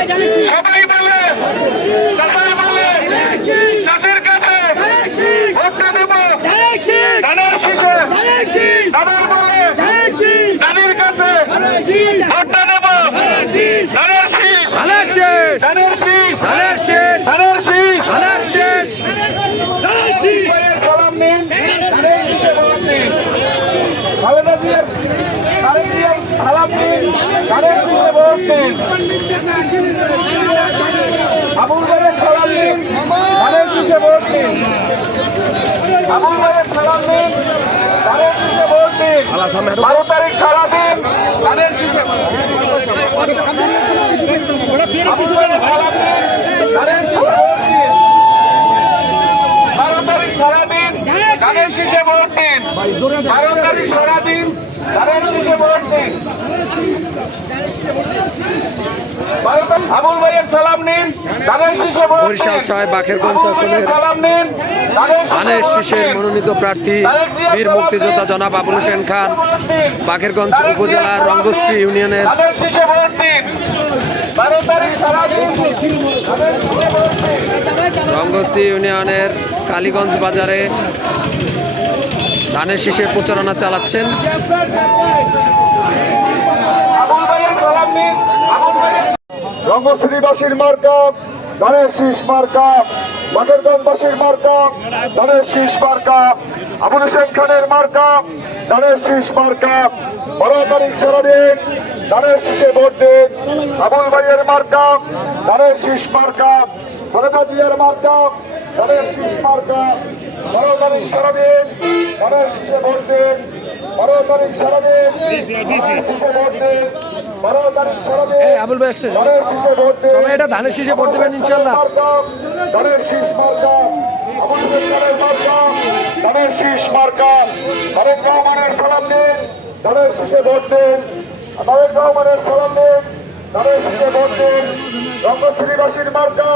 সবাই বলে সবাই বলে চাষের কাছে ভোটটা দেব ধানের শীষে সবাই বলে ধানের কাছে ভোটটা দেব ধানের শীষ ধানের শীষ ধানের শীষ ধানের শীষ ধানের শীষ ধানের শীষ ধানের শীষ সালাম নিন ধানের শীষে ভোট দিন খালেদা জিয়ার সালাম নিন ধানের শীষে ভোট দিন আবুল ভাইয়ের সালাম নিন ধানের শীষে ভোট দিন আবুল ভাইয়ের সালাম নিন ধানের শীষে ভোট দিন 12 তারিখ সারাদিন ধানের শীষে আবুল ভাইয়ের সালাম নিন ধানের শীষে ভোট দিন 12 তারিখ সারাদিন ধানের শীষে ভোট দিন 12 তারিখ সারাদিন ধানের শীষে ভোট দিন আবুল ভাইয়ের সালাম নিন ধানের শীষে ভোট দিন বরিশাল 6 বাকেরগঞ্জ আসনের সালাম নিন ধানের শীষের মনোনীত প্রার্থী বীর মুক্তিযোদ্ধা জনাব আবুল হোসেন খান বাকেরগঞ্জ উপজেলার রঙ্গশ্রী ইউনিয়নের ধানের শীষে ভোট দিন 12 তারিখ সারাদিন ধানের শীষে ভোট দিন রঙ্গশ্রী ইউনিয়নের কালীগঞ্জ বাজারে ধানের শীষের প্রচারণা চালাচ্ছেন। আবুল ভাইয়ের সালাম নিন আবুল ভাইয়ের রঙ্গশ্রীবাসীর মার্কা ধানের শীষ মার্কা বাকেরগঞ্জবাসীর মার্কা ধানের শীষ মার্কা আবুল হোসেন খানের মার্কা ধানের শীষ মার্কা 12 তারিখ সারাদিন ধানের শীষে ভোট দিন আবুল ভাইয়ের মার্কা ধানের শীষ মার্কা খালেদা জিয়ার মার্কা ধানের শীষ মার্কা 12 তারিখ সারাদিন ধানের শীষে ভোট দিন 12 তারিখ সারাদিন ধানের শীষে ভোট দিন 12 তারিখ সারাদিন আবুল ভাই আসছে ধানের শীষে ভোট দিন সবাই এটা ধানের শীষে ভোট দেবেন ইনশাআল্লাহ। ধানের শীষ মার্কা আবুল হোসেনের মার্কা ধানের শীষ মার্কা তারেক রহমানের সালাম দিন ধানের শীষে ভোট দিন তারেক রহমানের সালাম দিন ধানের শীষে ভোট দিন রঙ্গশ্রীবাসীর মার্কা